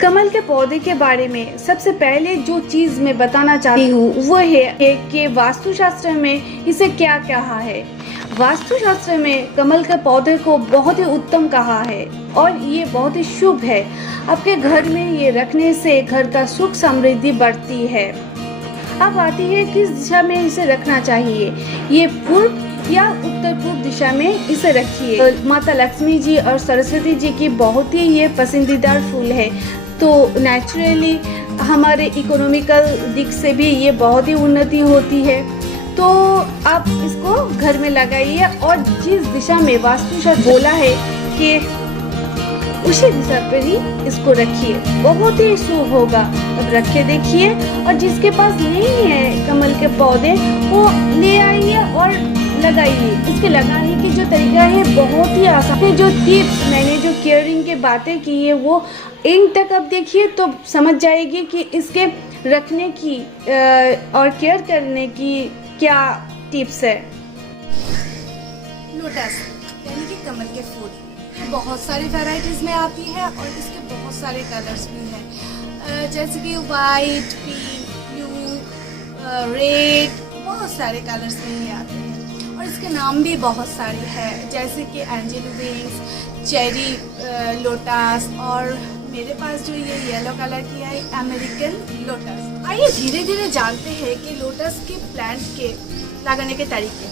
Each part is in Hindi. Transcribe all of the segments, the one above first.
कमल के पौधे के बारे में सबसे पहले जो चीज मैं बताना चाहती हूँ वो है कि वास्तुशास्त्र में इसे क्या कहा है। वास्तुशास्त्र में कमल के पौधे को बहुत ही उत्तम कहा है और ये बहुत ही शुभ है। आपके घर में ये रखने से घर का सुख समृद्धि बढ़ती है। अब आती है किस दिशा में इसे रखना चाहिए। ये पूर्व या उत्तर पूर्व दिशा में इसे रखिए। माता लक्ष्मी जी और सरस्वती जी की बहुत ही ये पसंदीदा फूल है, तो नेचुरली हमारे इकोनॉमिकल दिख से भी ये बहुत ही उन्नति होती है। तो आप इसको घर में लगाइए और जिस दिशा में वास्तुशास्त्र बोला है कि उसी दिशा पर ही इसको रखिए, बहुत ही शुभ होगा। अब रख के देखिए, और जिसके पास नहीं है कमल के पौधे वो ले आइए और लगाइए। इसके लगाने की जो तरीका है बहुत ही आसान है। जो टिप्स मैंने जो केयरिंग के बातें की है वो एंड तक अब देखिए तो समझ जाएगी कि इसके रखने की और केयर करने की क्या टिप्स है। लोटस यानी कि कमल के फूल, ये बहुत सारी वैरायटीज़ में आती है और इसके बहुत सारे कलर्स भी हैं, जैसे कि वाइट, पिंक, ब्लू, रेड, बहुत सारे कलर्स में ये आते हैं। और इसके नाम भी बहुत सारे हैं, जैसे कि एंजल विंग्स, चेरी लोटस, और मेरे पास जो ये येलो कलर की है अमेरिकन लोटस। आइए धीरे धीरे जानते हैं कि लोटस के प्लांट के लगाने के तरीके।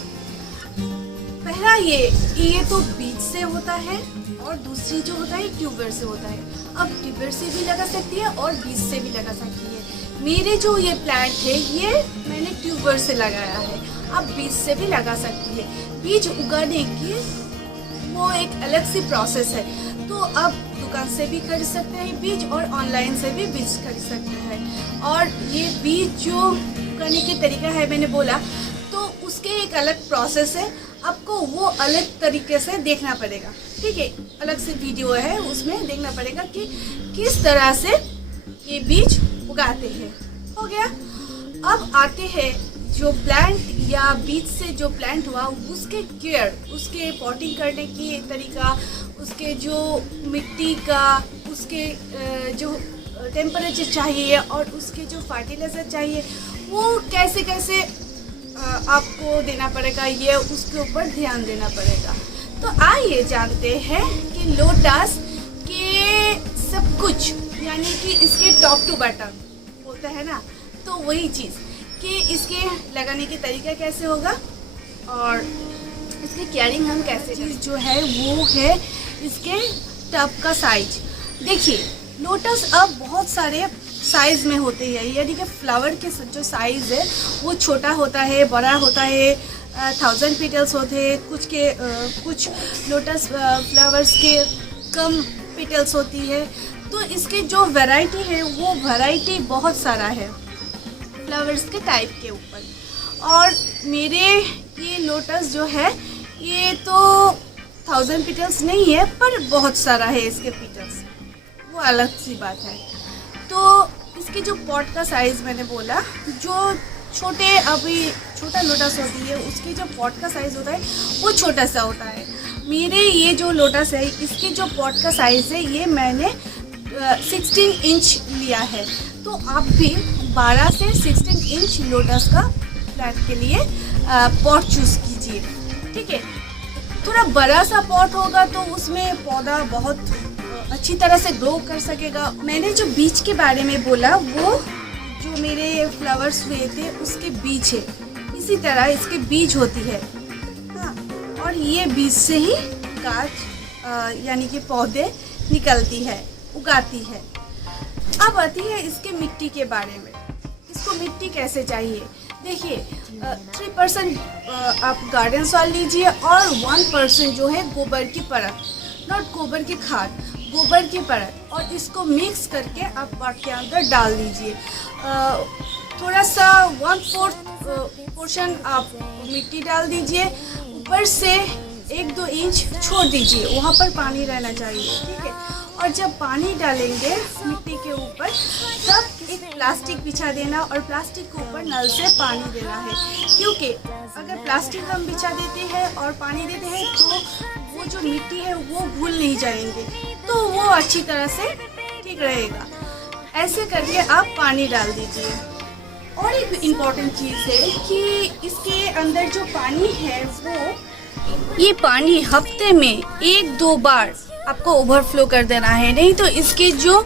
पहला ये तो बीज से होता है और दूसरी जो होता है ट्यूबर से होता है। अब ट्यूबर से भी लगा सकती है और बीज से भी लगा सकती है। मेरे जो ये प्लांट है ये मैंने ट्यूबर से लगाया है, अब बीज से भी लगा सकती है। बीज उगाने की वो एक अलग सी प्रोसेस है, तो अब दुकान से भी खरीद सकते हैं बीज और ऑनलाइन से भी बीज खरीद सकते हैं। और ये बीज जो उगाने के तरीका है मैंने बोला, तो उसके एक अलग प्रोसेस है, आपको वो अलग तरीके से देखना पड़ेगा। ठीक है, अलग से वीडियो है उसमें देखना पड़ेगा कि किस तरह से ये बीज उगाते हैं। हो गया। अब आते हैं जो प्लांट या बीज से जो प्लांट हुआ उसके केयर, उसके पॉटिंग करने की तरीका, उसके जो मिट्टी का उसके जो टेम्परेचर चाहिए और उसके जो फर्टिलाइज़र चाहिए वो कैसे कैसे आपको देना पड़ेगा, ये उसके ऊपर ध्यान देना पड़ेगा। तो आइए जानते हैं कि लोटस के सब कुछ, यानी कि इसके टॉप टू बटन बोलते हैं ना, तो वही चीज़ कि इसके लगाने की तरीका कैसे होगा और इसकी केयरिंग हम कैसे चीज़ जो है वो है इसके टब का साइज। देखिए लोटस अब बहुत सारे साइज़ में होते हैं, यानी कि फ्लावर के जो साइज़ है वो छोटा होता है, बड़ा होता है, 1000 पेटल्स होते हैं, कुछ लोटस फ्लावर्स के कम पेटल्स होती है। तो इसके जो वैरायटी है वो वैरायटी बहुत सारा है फ्लावर्स के टाइप के ऊपर। और मेरे ये लोटस जो है ये तो 1000 पेटल्स नहीं है, पर बहुत सारा है इसके पेटल्स, वो अलग सी बात है। तो इसके जो पॉट का साइज़ मैंने बोला, जो छोटा लोटस होती है उसके जो पॉट का साइज़ होता है वो छोटा सा होता है। मेरे ये जो लोटस है इसके जो पॉट का साइज़ है ये मैंने 16 इंच लिया है। तो आप भी 12 से 16 इंच लोटस का प्लांट के लिए पॉट चूज़ कीजिए। ठीक है, थोड़ा बड़ा सा पॉट होगा तो उसमें पौधा बहुत अच्छी तरह से ग्रो कर सकेगा। मैंने जो बीज के बारे में बोला वो जो मेरे फ्लावर्स हुए थे उसके बीज है, इसी तरह इसके बीज होती है। हाँ, और ये बीज से ही गाछ यानी कि पौधे निकलती है, उगाती है। अब आती है इसके मिट्टी के बारे में, इसको मिट्टी कैसे चाहिए। देखिए 3% आप गार्डन सॉइल लीजिए और 1% जो है गोबर की परत, नॉट गोबर की खाद, गोबर की परत, और इसको मिक्स करके आप पॉट के अंदर डाल दीजिए। थोड़ा सा 1/4 पोर्शन आप मिट्टी डाल दीजिए, ऊपर से 1-2 इंच छोड़ दीजिए, वहाँ पर पानी रहना चाहिए। ठीक है, और जब पानी डालेंगे मिट्टी के ऊपर तब एक प्लास्टिक बिछा देना और प्लास्टिक के ऊपर नल से पानी देना है, क्योंकि अगर प्लास्टिक हम बिछा देते हैं और पानी देते हैं तो वो जो मिट्टी है वो घुल नहीं जाएंगे, तो वो अच्छी तरह से ठीक ठीक रहेगा। ऐसे करके आप पानी डाल दीजिए। और एक इम्पॉर्टेंट चीज़ है कि इसके अंदर जो पानी है वो ये पानी हफ्ते में 1-2 बार आपको ओवरफ्लो कर देना है, नहीं तो इसके जो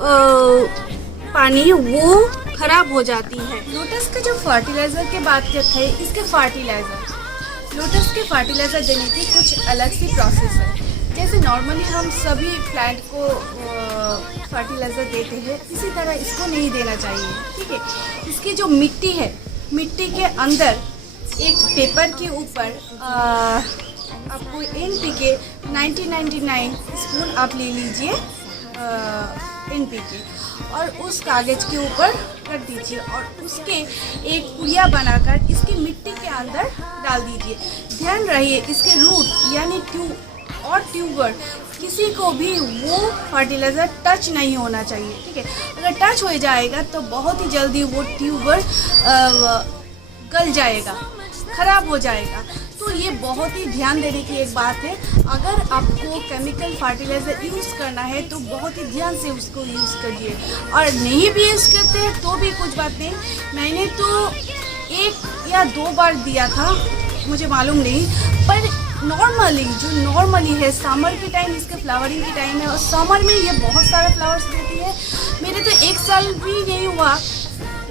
पानी है वो खराब हो जाती है। लोटस का जो फर्टिलाइज़र की बात करते हैं, इसके लोटस के फर्टिलाइज़र देने की कुछ अलग सी प्रोसेस है। जैसे नॉर्मली हम सभी प्लांट को फर्टिलाइज़र देते हैं, इसी तरह इसको नहीं देना चाहिए, ठीक है। इसकी जो मिट्टी है, मिट्टी के अंदर एक पेपर के ऊपर आपको NPK 99 स्पून आप ले लीजिए NPK, और उस कागज़ के ऊपर रख दीजिए और उसके एक पुड़िया बनाकर इसकी मिट्टी के अंदर डाल दीजिए। ध्यान रहिए इसके रूट यानी ट्यूबर किसी को भी वो फर्टिलाइज़र टच नहीं होना चाहिए, ठीक है। अगर टच हो जाएगा तो बहुत ही जल्दी वो ट्यूबर गल जाएगा, ख़राब हो जाएगा। तो ये बहुत ही ध्यान देने की एक बात है। अगर आपको केमिकल फर्टिलाइज़र यूज़ करना है तो बहुत ही ध्यान से उसको यूज़ करिए, और नहीं भी यूज़ करते हैं तो भी कुछ बात नहीं। मैंने तो 1 या 2 बार दिया था, मुझे मालूम नहीं, पर नॉर्मली है समर के टाइम, इसके फ्लावरिंग की टाइम है और समर में ये बहुत सारे फ्लावर्स देती है। मेरे तो 1 साल भी नहीं हुआ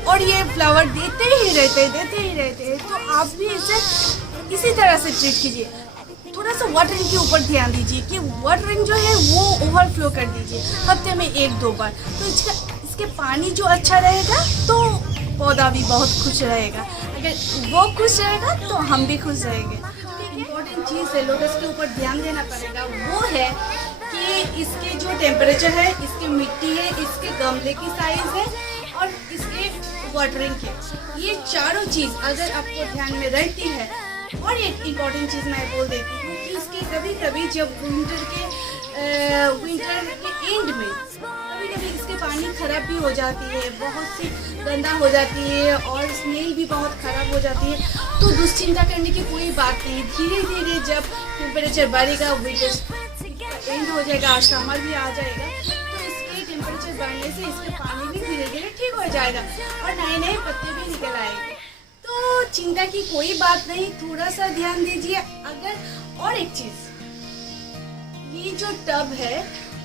और ये फ्लावर देते ही रहते हैं। तो आप भी इसे इसी तरह से ट्रीट कीजिए। थोड़ा सा वाटरिंग के ऊपर ध्यान दीजिए कि वाटरिंग जो है वो ओवरफ्लो कर दीजिए हफ्ते में 1-2 बार। तो इसके पानी जो अच्छा रहेगा तो पौधा भी बहुत खुश रहेगा। अगर वो खुश रहेगा तो हम भी खुश रहेंगे। इम्पोर्टेंट चीज़ है लोटस के ऊपर ध्यान देना पड़ेगा, वो है कि इसके जो टेम्परेचर है, इसकी मिट्टी है, इसके गमले की साइज़ है और इसके वाटरिंग के, ये चारों चीज़ अगर आपको ध्यान में रहती है। और एक इम्पॉर्टेंट चीज़ मैं बोल देती हूँ कि इसकी कभी जब विंटर के एंड में कभी इसके पानी ख़राब भी हो जाती है, बहुत सी गंदा हो जाती है और स्मेल भी बहुत ख़राब हो जाती है। तो दुश्चिंता करने की कोई बात नहीं। धीरे धीरे जब टेम्परेचर बढ़ेगा, विंटर एंड हो जाएगा और समर भी आ जाएगा, तो इसके टेम्परेचर बढ़ने से इसके पानी भी धीरे धीरे ठीक हो जाएगा और नए पत्ते भी निकल आएंगे। तो चिंता की कोई बात नहीं, थोड़ा सा ध्यान दीजिए। अगर और एक चीज़, ये जो टब है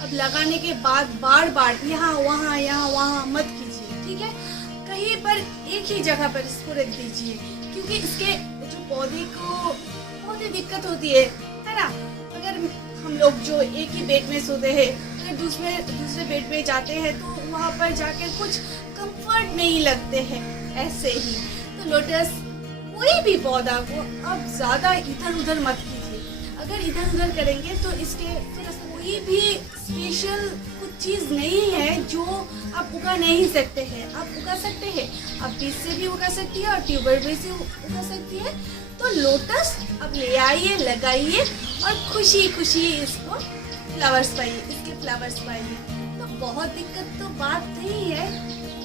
अब लगाने के बाद बार यहाँ वहाँ मत कीजिए, ठीक है। कहीं पर एक ही जगह पर इसको रख दीजिए, क्योंकि इसके जो पौधे को बहुत ही दिक्कत होती है ना। अगर हम लोग जो एक ही बेड में सोते हैं, अगर दूसरे बेड में जाते हैं तो वहाँ पर जाकर कुछ कंफर्ट नहीं लगते हैं ऐसे ही। तो लोटस कोई भी पौधा को अब ज़्यादा इधर उधर मत कीजिए। अगर इधर उधर करेंगे तो इसके कोई भी स्पेशल कुछ चीज़ नहीं है जो आप उगा नहीं सकते हैं। आप उगा सकते हैं, आप बीज से भी उगा सकती है और ट्यूबर भी से उगा सकती है। तो लोटस अब ले आइए, लगाइए और खुशी खुशी इसको फ्लावर्स पाइए, इसके फ्लावर्स पाइए। तो बहुत दिक्कत तो बात नहीं है,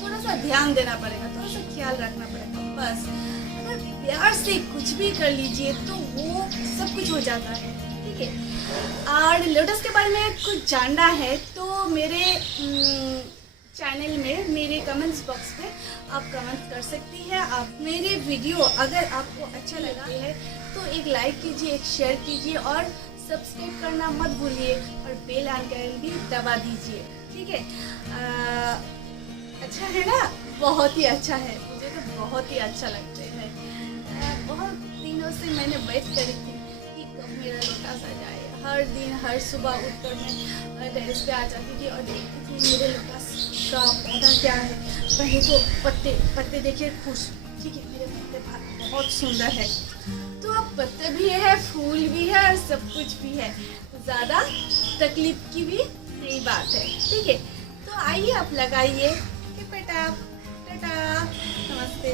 थोड़ा सा ध्यान देना पड़ेगा, थोड़ा सा ख्याल रखना पड़ेगा बस। अगर प्यार से कुछ भी कर लीजिए तो वो सब कुछ हो जाता है, ठीक है। और लोटस के बारे में कुछ जानना है तो मेरे चैनल में मेरे कमेंट्स बॉक्स में आप कमेंट कर सकती हैं। आप मेरे वीडियो अगर आपको अच्छा लगा है तो एक लाइक कीजिए, एक शेयर कीजिए और सब्सक्राइब करना मत भूलिए और बेल आइकन भी दबा दीजिए, ठीक है। अच्छा है ना, बहुत ही अच्छा है, मुझे तो बहुत ही अच्छा लगता है। बहुत दिनों से मैंने वेट करी थी कि कब मेरा लोटस आ जाए। हर दिन हर सुबह उठकर मैं टेरेस पे आ जाती थी और देखती थी मेरे लोटस का पौधा क्या है। पहले तो पत्ते देखिए खुश, ठीक है, मेरे पत्ते बहुत सुंदर है। तो अब पत्ते भी है, फूल भी है और सब कुछ भी है, ज़्यादा तकलीफ की भी नहीं बात है, ठीक है। तो आइए आप लगाइए। टाटा, नमस्ते।